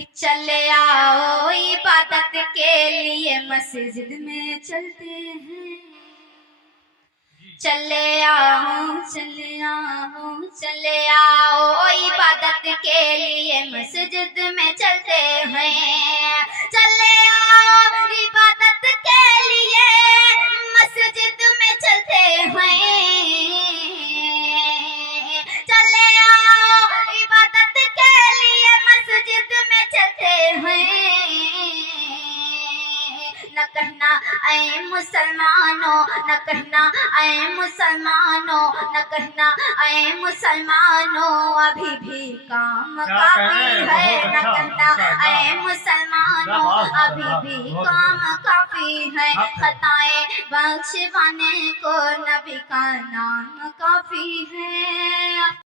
कि चले आओ इबादत के लिए मस्जिद में चलते हैं। चले आओ चले आओ चले आओ इबादत के लिए मस्जिद में चलते हैं। चले आओ इबादत के लिए मस्जिद में चलते हैं। चले आओ इबादत के लिए मस्जिद में चलते हैं। न कहना ऐ मुसलमानों, न कहना ऐ मुसलमानों, न कहना ऐ मुसलमानों, अभी भी काम काफी है। न कहना ऐ मुसलमानों, अभी भी काम काफी है। खताएं बख्शवाने को नबी का नाम काफी है।